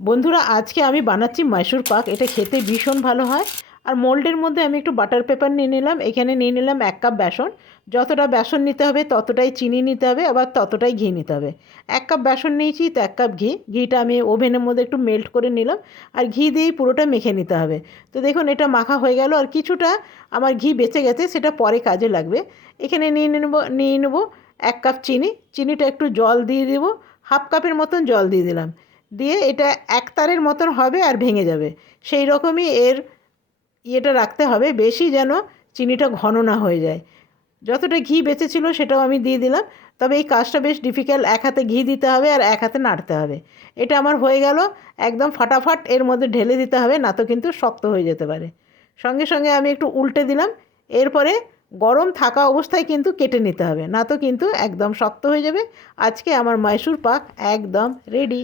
বন্ধুরা, আজকে আমি বানাচ্ছি মাইসুর পাক। এটা খেতে ভীষণ ভালো হয়। আর মোল্ডের মধ্যে আমি একটু বাটার পেপার নিয়ে নিলাম। এখানে নিয়ে নিলাম 1 কাপ বেসন। যতটা বেসন নিতে হবে ততটাই চিনি নিতে হবে, আবার ততটাই ঘি নিতে হবে। 1 কাপ বেসন নিয়েছি তো 1 কাপ ঘি। ঘিটা আমি ওভেনের মধ্যে একটু মেল্ট করে নিলাম। আর ঘি দিয়েই পুরোটা মেখে নিতে হবে। তো দেখুন, এটা মাখা হয়ে গেল। আর কিছুটা আমার ঘি বেঁচে গেছে, সেটা পরে কাজে লাগবে। এখানে নিয়ে নেব 1 কাপ চিনি। চিনিটা একটু জল দিয়ে দেবো। 1/2 কাপের মতন জল দিয়ে দিলাম। দিয়ে এটা একতারের মতন হবে আর ভেঙে যাবে। সেই রকমই এর ইয়েটা রাখতে হবে, বেশি যেন চিনিটা ঘন না হয়ে যায়। যতটা ঘি বেঁচেছিল সেটাও আমি দিয়ে দিলাম। তবে এই কাজটা বেশ ডিফিকাল্ট, এক হাতে ঘি দিতে হবে আর এক হাতে নাড়তে হবে। এটা আমার হয়ে গেল। একদম ফাটাফাট এর মধ্যে ঢেলে দিতে হবে, না তো কিন্তু শক্ত হয়ে যেতে পারে। সঙ্গে সঙ্গে আমি একটু উল্টে দিলাম। এরপরে গরম থাকা অবস্থায় কিন্তু কেটে নিতে হবে, না তো কিন্তু একদম শক্ত হয়ে যাবে। আজকে আমার মাইসুর পাক একদম রেডি।